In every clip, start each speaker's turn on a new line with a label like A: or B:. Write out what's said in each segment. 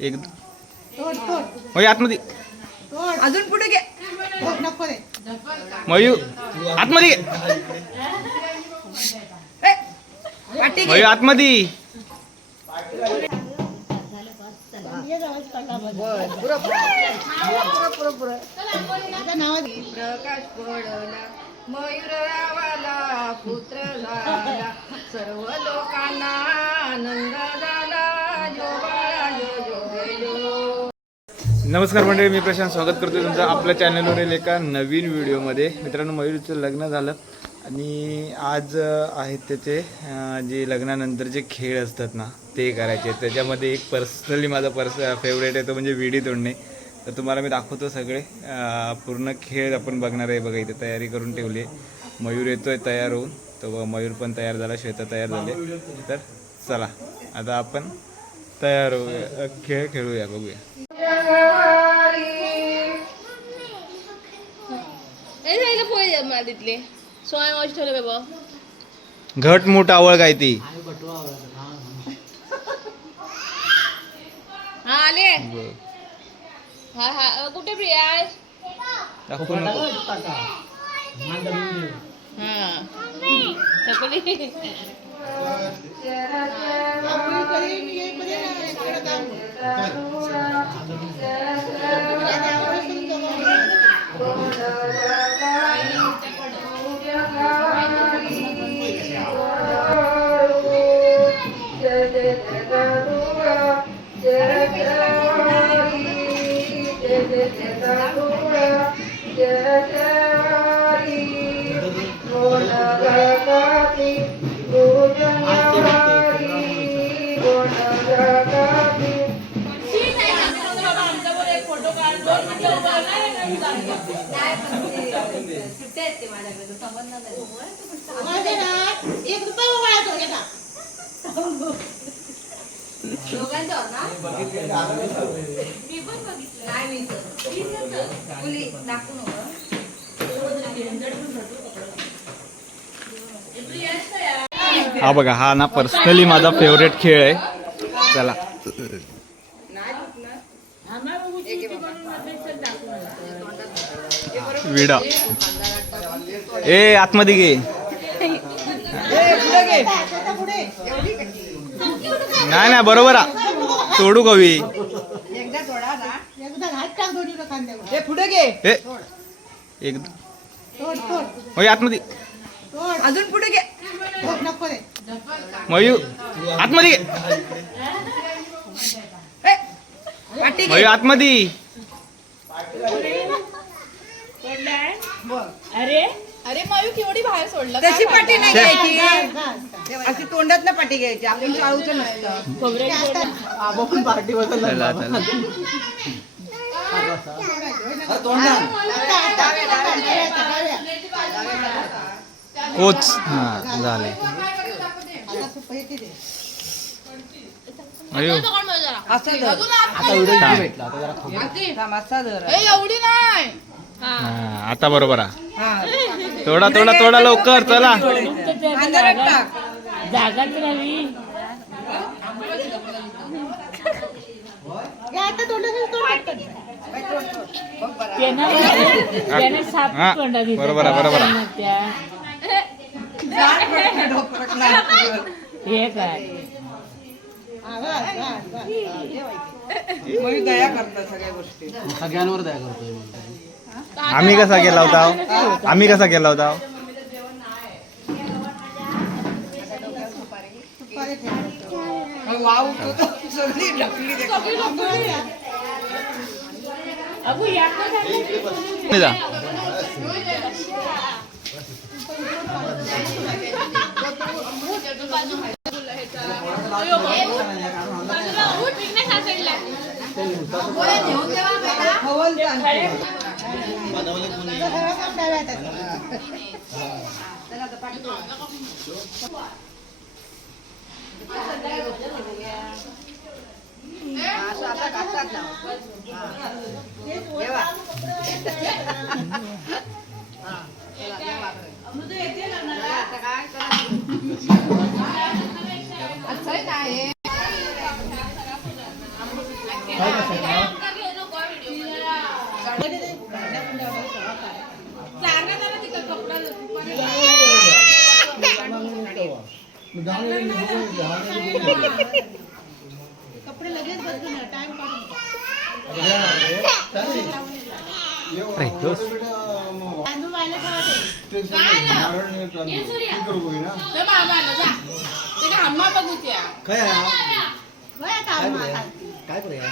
A: एक आतमध्ये.
B: अजून पुढे घे.
C: रे.
A: मयूर आतमध्ये. घे. मयूर आतमध्ये.
B: प्रकाश पडला मयूर रावाला पुत्र झाला सर्व लोकांना आनंद
A: नमस्कार मंडळी मी प्रशांत स्वागत करतो तुमचं आपल्या चॅनलवरील एका नवीन व्हिडिओमध्ये मित्रांनो मयूरचं लग्न झालं आणि आज आहेत त्याचे अं, जे लग्नानंतरचे खेळ असतात ना ते करायचे. त्याच्यामध्ये एक पर्सनली माझा पर्स फेवरेट आहे तो म्हणजे विडी तोडणे. तर तुम्हाला मी दाखवतो सगळे. पूर्ण खेळ आपण बघणार आहे बघा इथे तयारी करून ठेवली आहे. मयूर येतोय तयार होऊन. तो मयूर पण तयार झाला श्वेता तयार झाले तर चला आता आपण तयार होऊया खेळ खेळूया बघूया.
D: जायला पोहे मातीतले सोया मावशी ठेवले बाबा
A: घट मूठ आवळ काय ती?
D: हा आले. हा हा. कुठे प्रिया आहे?
A: दाखवू नको.
D: हा. चकोली Yeah.
C: माझे ना एक रुपया
A: हा बघा हा ना पर्सनली माझा फेवरेट खेळ आहे. चला. विडा. ए आतमध्ये घे. नाही नाही बरोबर. तोडू कवी
B: एकदा ना.
A: आतमध्ये.
B: अजून पुढे घे.
A: मयूर आतमध्ये घे. आतमध्ये.
D: अरे? मायू केवढी बाहेर सोडला
B: तशी पाटी नाही घ्यायची. अशी तोंडात ना पाटी घ्यायची. आपण चाळूचं नसतं.
A: चला चला. कोच. हा झाले.
B: असं धर थांब, असा धर
D: एवढी नाही.
A: हा. आता बरोबर आ तोडा तोडा तोडा लवकर चला.
B: अंधारात टाक
C: आता तोड.
A: हा बरोबर आहे बरोबर आहे.
B: जाड पडतं डोकं नाही.
C: हा.
B: मग दया करतात सगळ्या गोष्टी.
E: सगळ्यांवर दया करतोय.
A: आम्ही कसा केला होता आम्ही कसा केला होता हो?
C: सुपारी ठेव.
B: मग वाव उठतो, सगळी ढकली ते.
A: नाही जा.
B: हवन चालते.
C: आता सगळं काम डाव्या हाताचं.
B: असं आता कापसात लाव. हा. ठेवा. हा. चला, द्या वाकडे. आता काय करा? असं आहे
C: कपडे लगेच बदलून टाइम
E: काय काय करूया?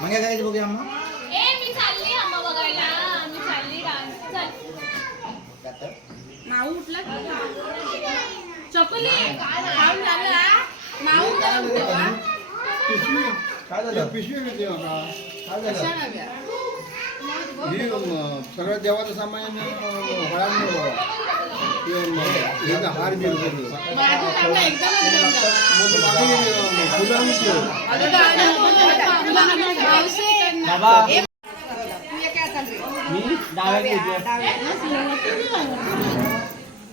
E: मग काय करायचं बघूया? अम्मा.
F: ए मी चालली आम्हा बघायला. मी चालली डान्स. चालली नाव उठलं चपली. खाऊन झालं हा? तेव्हा
E: काय झालं?
G: पिशवी घेतली होता काय झालं? ही अं, सगळं देवाचं सामान हार बिर सगळं. मग ते बाकी, अं, फुलांनी ठेव.
D: बाबा. मी डाव्या.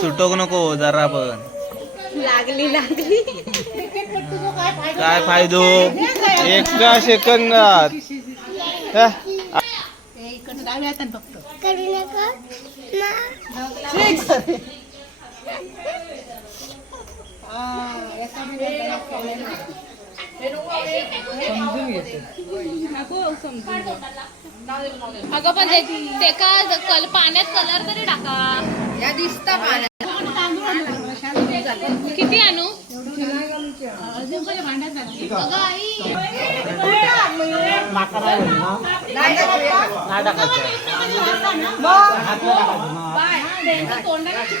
A: सुटोक नको जरा पण
F: लागली लागली
C: काय फायदा?
A: एका सेकंदात हा?
C: फक्त हा,
F: अगं पण ते का कल पाण्यात कलर तरी टाका. या दिसता
C: झालं.
F: किती आणू? तोंडाला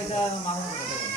D: 那
F: 个马来了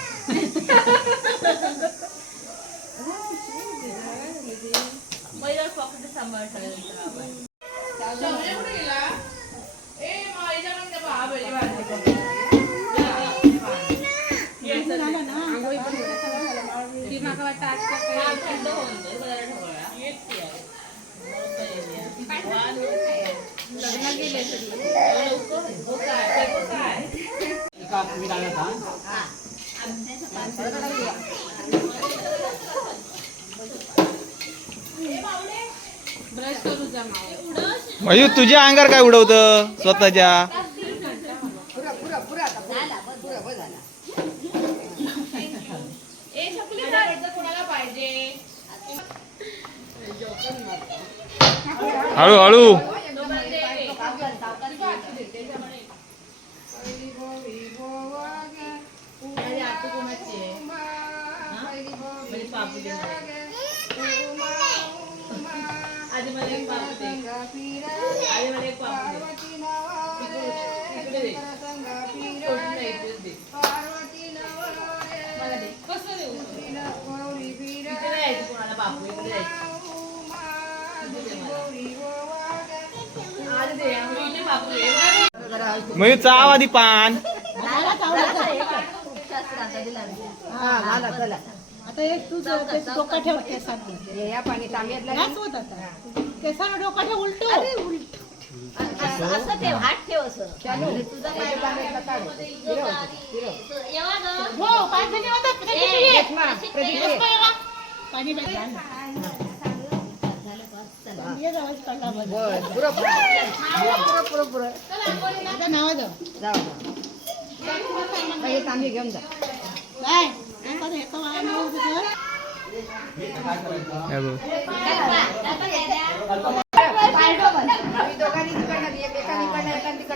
A: मयू तुझ्या अंगार काय उडवतं? स्वतःच्या?
F: हळू हळू. काढ. कोणाला पाहिजे
A: हळू हळू
F: आधी मला एक दे आधी मला एक दे इकडे दे दे मला दे कसं देऊ इकडे कोणाला बापू इकडे आधी दे आम्ही बापू दे
A: मयूर चाव आधी पान
C: आता एक तू जो- ते डोका ठेव केसांनी नाच होत आता. केसानं डोका ठेव उलटू
F: असं? ठेव हात ठेव असं. तुझा पाय येवा गं.
C: हो पाय खाली होतात त्याच्याशी ये.
F: प्रदीप
C: बस पाय वा. पाणी बस. ये जाऊ कळला बघ
D: बरं पुरं पुरं. पुरं पुरं
C: आता नावा जाऊ.
D: जाऊ मग हे तांबे घेऊन जा.
C: काय एक एका
D: तिकडं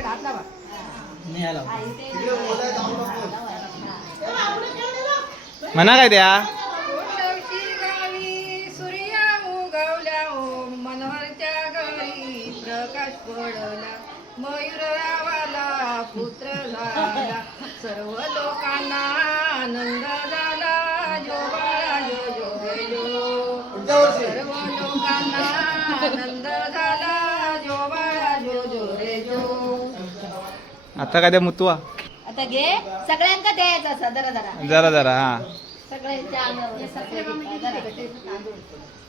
A: म्हणा काय त्या
D: सूर्या मनोहरच्या प्रकाश पडला मयूर रावाला पुत्र झाला सर्व लोकांना आनंद झाला आनंद झाला जो बाळा जो जो रे जो.
A: आता काय त्या मुतवा?
H: आता घे. सगळ्यांका द्यायचं असं जरा जरा.
A: जरा जरा हा.
H: सगळ्यांच्या अंगावर सगळे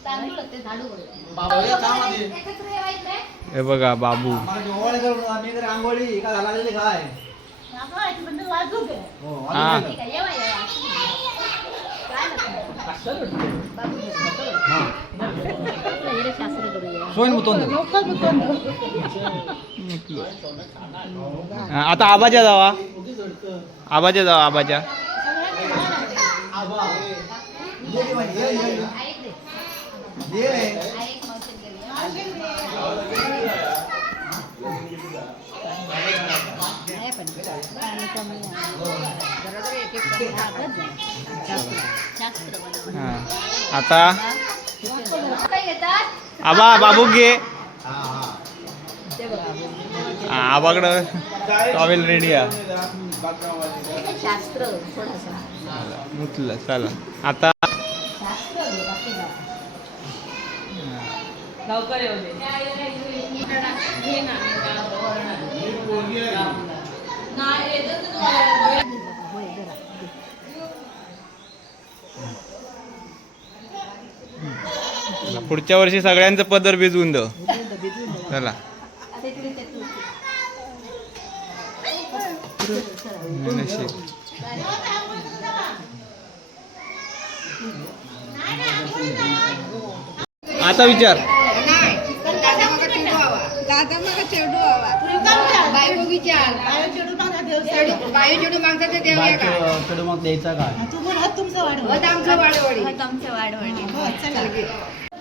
H: तांदूळ. ते झाडू
E: बाबा काम आधी
A: हे बघा बाबू.
E: आंघोळी का लागलेली काय
C: म्हणजे वाजू
E: हो
A: हा.
H: येवा येवा.
C: मुतून
A: हा, आता आबाजा जावा. आबाजा जावा आबाजा आता आबा बाबू घे. हा, आबाकडं टॉवेल रेडी आहे.
H: शास्त्र थोडासा.
A: मुतलं चला. आता पुढच्या वर्षी सगळ्यांचं पदर भिजवून द. चला. आता विचार.
D: दादा मग चेडू हवा बायको विचार बायू चेडू मागतात ते देऊया का
E: कडे मग द्यायचा काय?
C: तू बोल हात तुमचं वाढव
D: वत आमचं वाडवडी.
H: आमच्या वाढवणी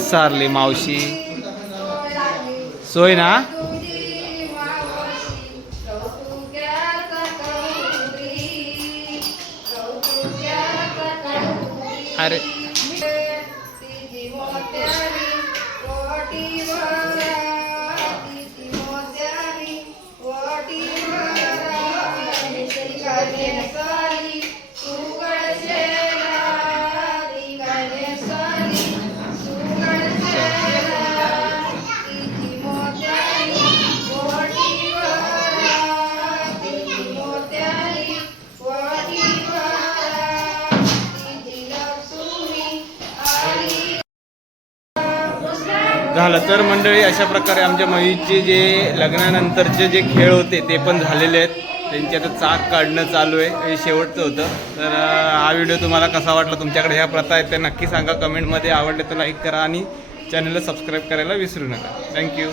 A: सारली मावशी. सोय ना? अरे. झालं. तर मंडळी अशा प्रकारे आमच्या मयूरचे जे लग्नानंतरचे जे खेळ होते ते पण झालेले आहेत. त्यांची आता चाक काढणं चालू आहे. हे शेवटचं होतं. तर हा व्हिडिओ तुम्हाला कसा वाटला तुमच्याकडे ह्या प्रथा आहेत त्या नक्की सांगा. कमेंटमध्ये आवडले तर लाईक करा आणि चॅनलला सबस्क्राईब करायला विसरू नका. थँक्यू.